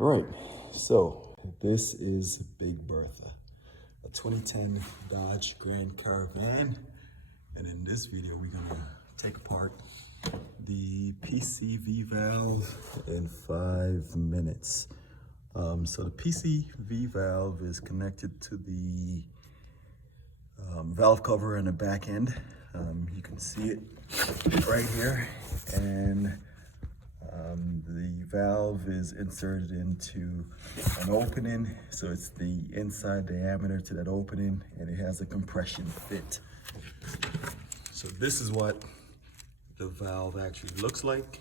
All right, so this is Big Bertha, a 2010 Dodge Grand Caravan. And in this video, we're gonna take apart the PCV valve in 5 minutes. So the PCV valve is connected to the valve cover in the back end. You can see it right here. And the valve is inserted into an opening, so it's the inside diameter to that opening, and it has a compression fit. So this is what the valve actually looks like.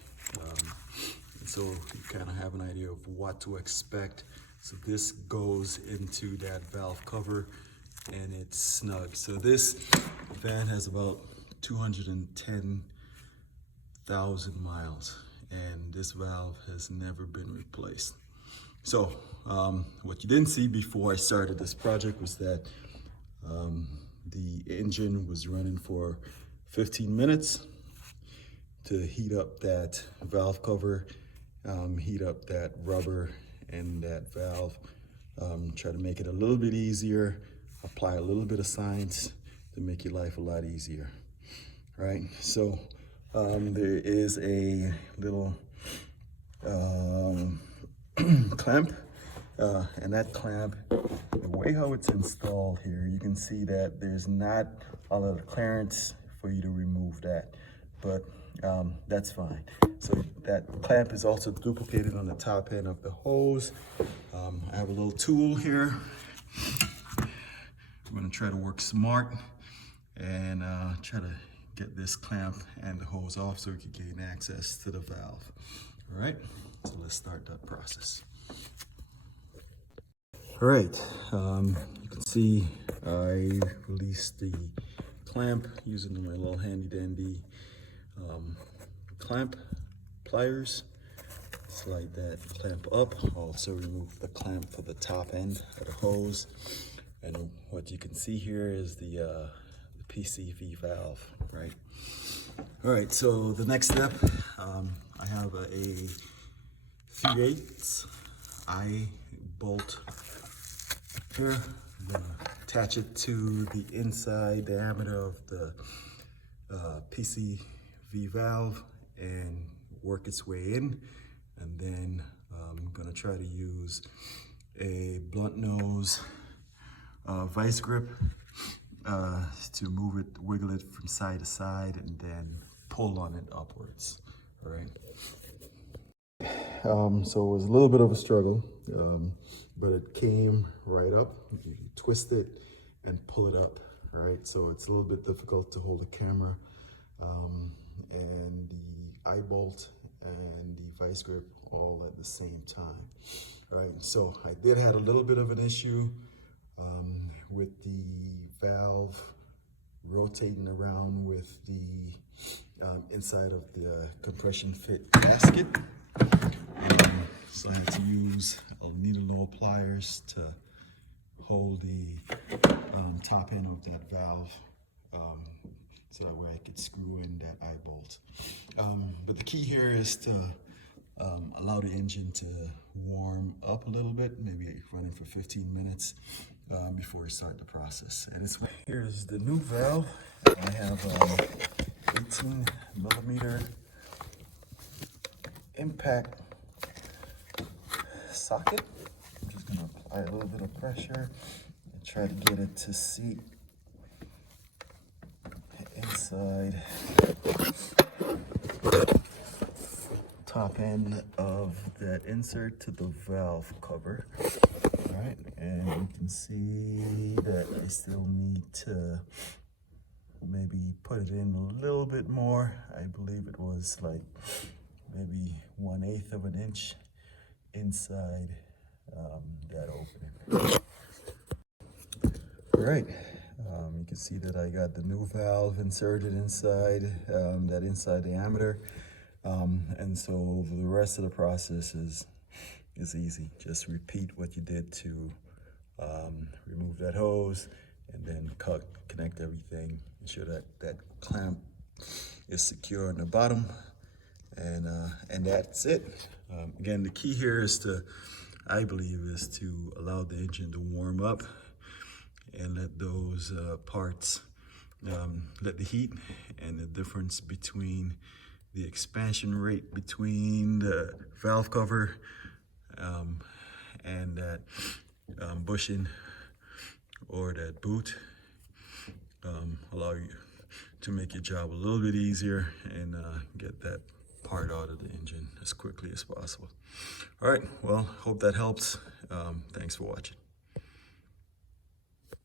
So you kind of have an idea of what to expect. So this goes into that valve cover and it's snug. So this van has about 210,000 miles. And this valve has never been replaced. So what you didn't see before I started this project was that the engine was running for 15 minutes to heat up that valve cover, heat up that rubber and that valve, try to make it a little bit easier, apply a little bit of science to make your life a lot easier, right? So there is a little clamp, and that clamp, the way how it's installed here, you can see that there's not a lot of clearance for you to remove that, but that's fine. So that clamp is also duplicated on the top end of the hose. I have a little tool here. I'm gonna try to work smart and try to get this clamp and the hose off so we can gain access to the valve. All right, so let's start that process. All right, you can see I released the clamp using my little handy dandy clamp pliers. Slide that clamp up. Also remove the clamp for the top end of the hose. And what you can see here is the PCV valve, right? All right, so the next step, I have a 3/8 eye bolt here. I'm gonna attach it to the inside diameter of the PCV valve and work its way in. And then I'm gonna try to use a blunt nose vice grip to move it, wiggle it from side to side, and then pull on it upwards. All right. So it was a little bit of a struggle, but it came right up. You twist it and pull it up. All right. So it's a little bit difficult to hold the camera and the eye bolt and the vice grip all at the same time. All right. So I did have a little bit of an issue with the valve rotating around with the inside of the compression fit gasket. So I had to use needle nose pliers to hold the top end of that valve so that way I could screw in that eye bolt. But the key here is to allow the engine to warm up a little bit, maybe running for 15 minutes before you start the process. And here's the new valve. I have 18mm impact socket. I'm just gonna apply a little bit of pressure and try to get it to seat inside top end of that insert to the valve cover. All right, and you can see that I still need to maybe put it in a little bit more. I believe it was like maybe 1/8 of an inch inside that opening. All right, you can see that I got the new valve inserted inside that inside diameter. And so the rest of the process is easy. Just repeat what you did to remove that hose, and then connect everything. Ensure that that clamp is secure on the bottom, and that's it. Again, the key here is to I believe, is to allow the engine to warm up and let those parts, let the heat and the difference between the expansion rate between the valve cover and that bushing or that boot allow you to make your job a little bit easier and get that part out of the engine as quickly as possible. All right, well, hope that helps. Thanks for watching.